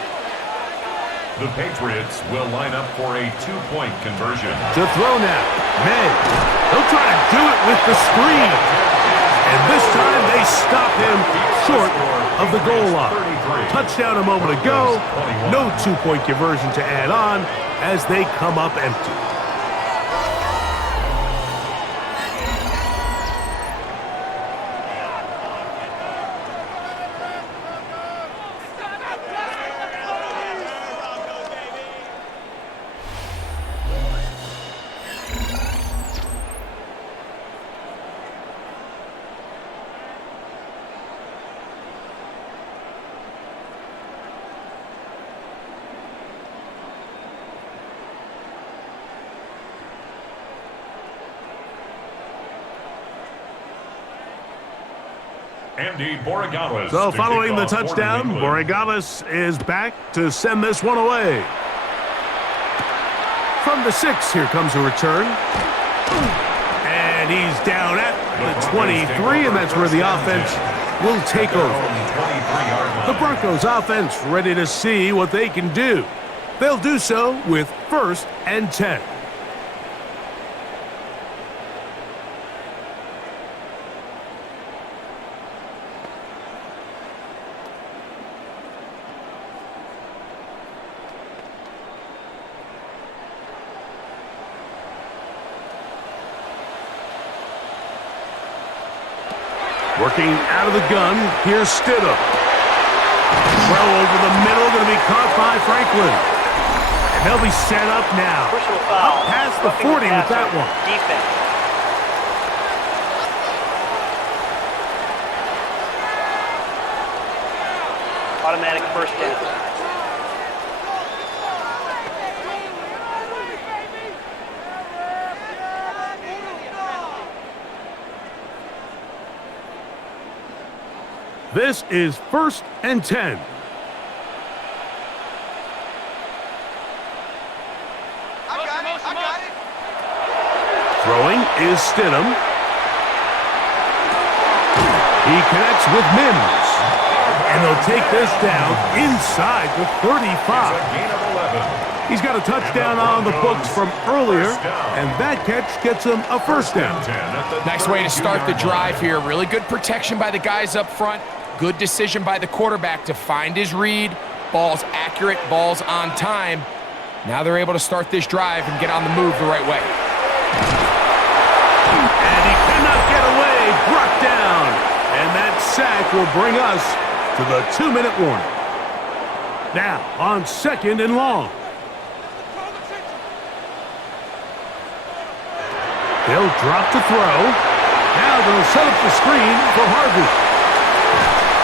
The Patriots will line up for a 2-point conversion. To throw now, Maye. He'll try to do it with the screen. And this time they stop him short of the goal line. Touchdown a moment ago. No 2-point conversion to add on as they come up empty. So following the touchdown, Borregales is back to send this one away. From the 6, here comes a return. And he's down at the 23, and that's where the offense will take over. The Broncos offense ready to see what they can do. They'll do so with 1st and 10. Working out of the gun, here's Stidham. Well over the middle, going to be caught by Franklin. And they'll be set up now. Up past the 40 with that one. Defense. Automatic 1st down. This is 1st and 10. Throwing is Stidham. He connects with Mims. And they'll take this down inside the 35. He's got a touchdown on the books from earlier, and that catch gets him a 1st down. Nice way to start the drive here. Really good protection by the guys up front. Good decision by the quarterback to find his read. Ball's accurate, ball's on time. Now they're able to start this drive and get on the move the right way. And he cannot get away, brought down. And that sack will bring us to the 2-minute warning. Now on 2nd and long. They'll drop to throw. Now they'll set up the screen for Harvey.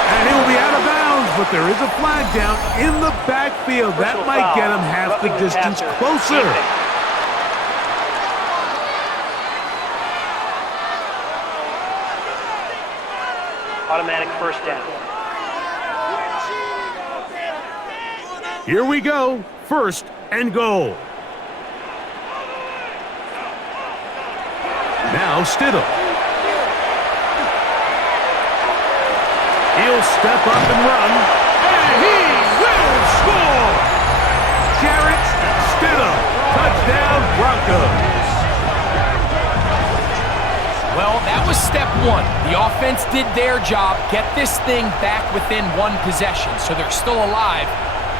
And he'll be out of bounds, but there is a flag down in the backfield. That might get him half the distance closer. Automatic 1st down. Here we go. 1st and goal. Now Stidham. He'll step up and run. And he will score! Jarrett Stidham. Touchdown, Broncos. Well, that was step 1. The offense did their job, get this thing back within 1 possession, so they're still alive.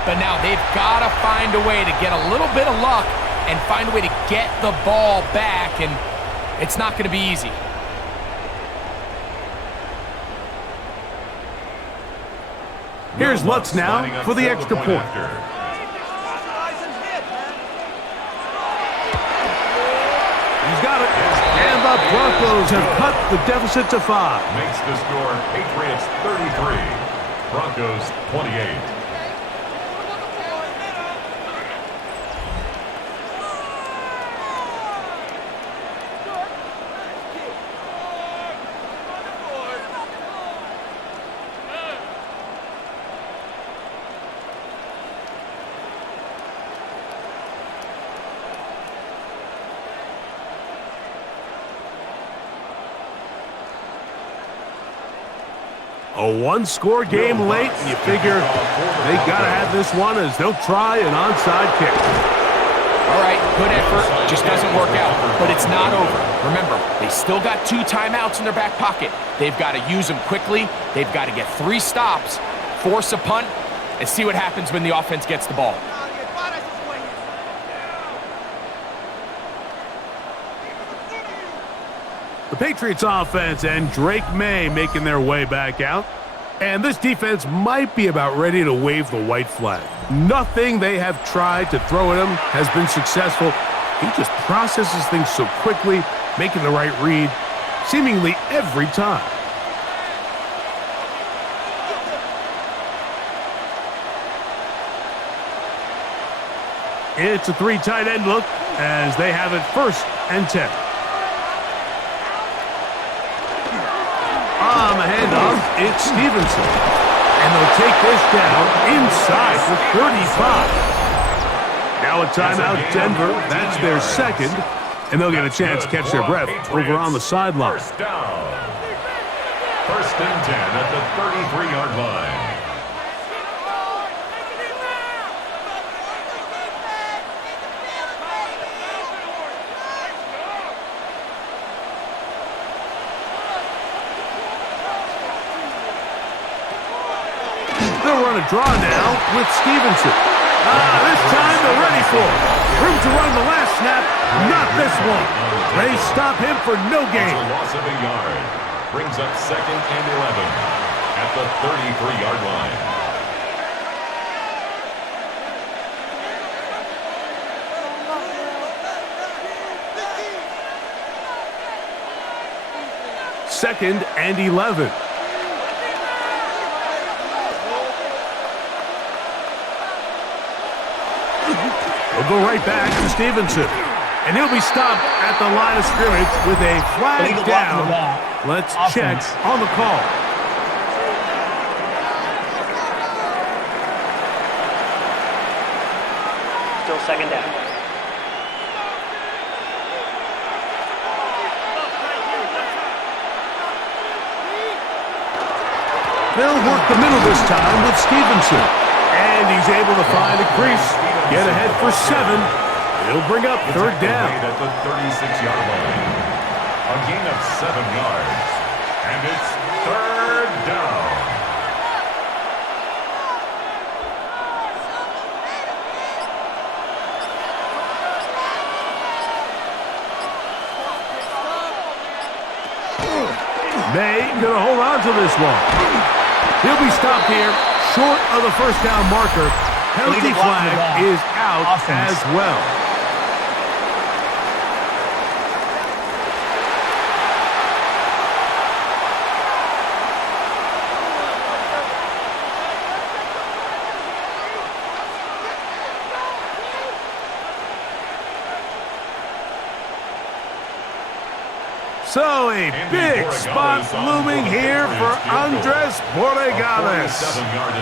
But now they've got to find a way to get a little bit of luck and find a way to get the ball back, and it's not going to be easy. Here's Lutz now for the extra point. He's got it. And the Broncos have cut the deficit to 5. Makes the score Patriots 33, Broncos 28. A one-score game late, and you figure they got to have this one as they'll try an onside kick. All right, good effort, just doesn't work out, but it's not over. Remember, they still got 2 timeouts in their back pocket. They've got to use them quickly. They've got to get 3 stops, force a punt, and see what happens when the offense gets the ball. The Patriots offense and Drake Maye making their way back out. And this defense might be about ready to wave the white flag. Nothing they have tried to throw at him has been successful. He just processes things so quickly, making the right read, seemingly every time. It's a 3 tight end look as they have it 1st and 10. On the handoff, it's Stevenson. And they'll take this down inside the 35. Now a timeout, Denver. That's their 2nd. And they'll get a chance to catch their breath over on the sideline. 1st down. 1st and 10 at the 33-yard line. They'll run a draw now with Stevenson. This time they're ready for it. Room to run the last snap, not this one. They stop him for no gain. A loss of a yard. Brings up 2nd and 11 at the 33-yard line. Second and 11. We'll go right back to Stevenson. And he'll be stopped at the line of scrimmage with a flag down. Let's check on the call. Still 2nd down. They'll work the middle this time with Stevenson. And he's able to find a crease. Get ahead for 7. It'll bring up 3rd down. At the 36-yard line. A gain of 7 yards. And it's 3rd down. Maye going to hold on to this one. He'll be stopped here short of the 1st down marker. Penalty flag is out as well. So a big spot looming here for Andres Borregales.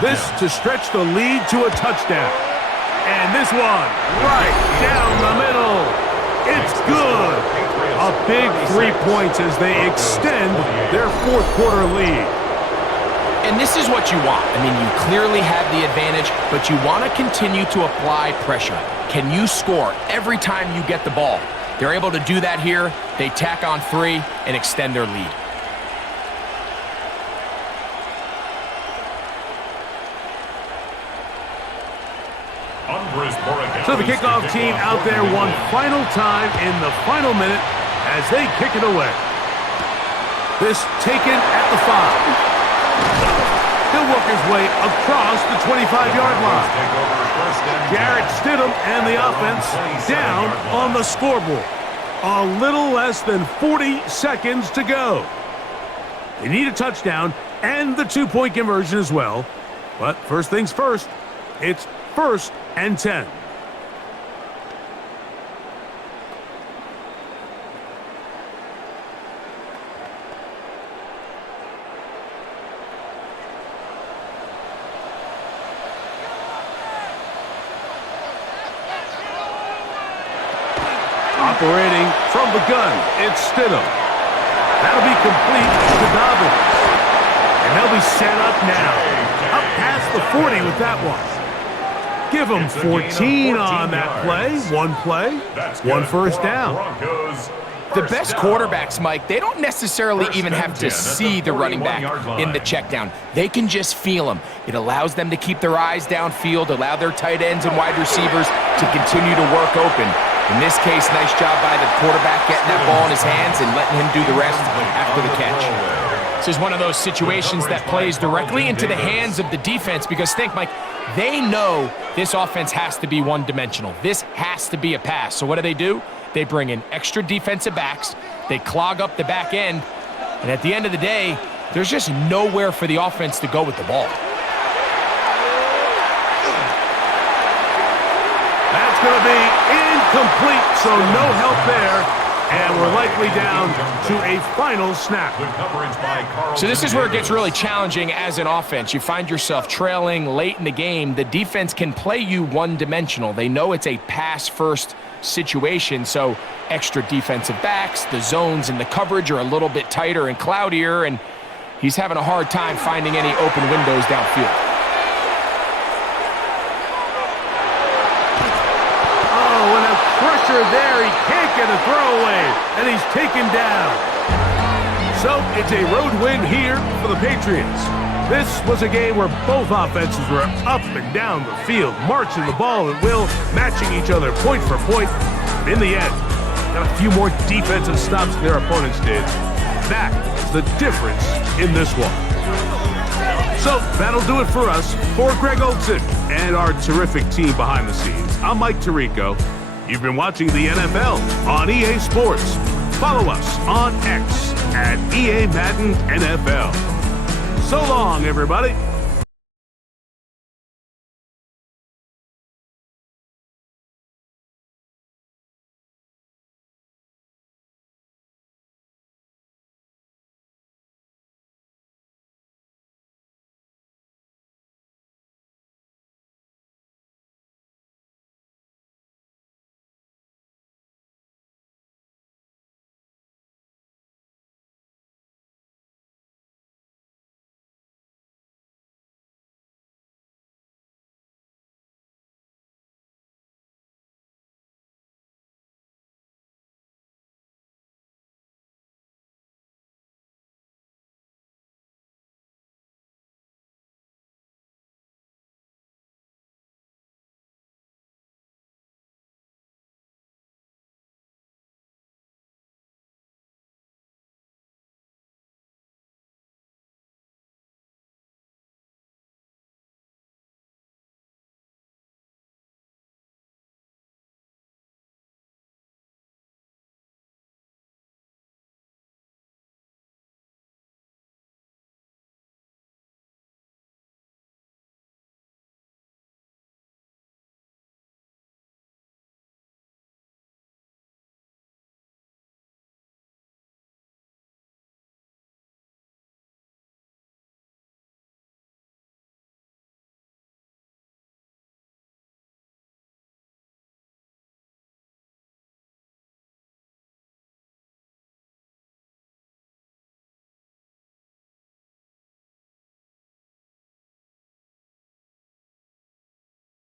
This to stretch the lead to a touchdown. And this one right down the middle. It's good. A big 3 points as they extend their 4th quarter lead. And this is what you want. I mean, you clearly have the advantage, but you want to continue to apply pressure. Can you score every time you get the ball? They're able to do that here. They tack on 3 and extend their lead. So the kickoff team out there one final time in the final minute as they kick it away. This taken at the 5. He'll work his way across the 25-yard line. Garrett Stidham and the offense down on the scoreboard. A little less than 40 seconds to go. They need a touchdown and the 2-point conversion as well. But first things first, it's 1st and 10. Operating from the gun, it's Stidham. That'll be complete to Dobbins. And they'll be set up now. Up past the 40 with that one. Give them 14 on that play. One play, one first down. The best quarterbacks, Mike, they don't necessarily even have to see the running back in the check down. They can just feel him. It allows them to keep their eyes downfield, allow their tight ends and wide receivers to continue to work open. In this case, nice job by the quarterback getting that ball in his hands and letting him do the rest after the catch. This is one of those situations that plays directly into the hands of the defense because think, Mike, they know this offense has to be one-dimensional. This has to be a pass. So what do? They bring in extra defensive backs. They clog up the back end. And at the end of the day, there's just nowhere for the offense to go with the ball. That's going to be incomplete, so no help there. And we're likely down to a final snap. So this is where it gets really challenging as an offense. You find yourself trailing late in the game. The defense can play you one-dimensional. They know it's a pass-first situation, so extra defensive backs, the zones and the coverage are a little bit tighter and cloudier, and he's having a hard time finding any open windows downfield. Pressure there, he can't get a throwaway, and he's taken down. So it's a road win here for the Patriots. This was a game where both offenses were up and down the field, marching the ball at will, matching each other point for point. But in the end, got a few more defensive stops than their opponents did. That is the difference in this one. So that'll do it for us. For Greg Olson and our terrific team behind the scenes, I'm Mike Tirico. You've been watching the NFL on EA Sports. Follow us on X at EA Madden NFL. So long, everybody.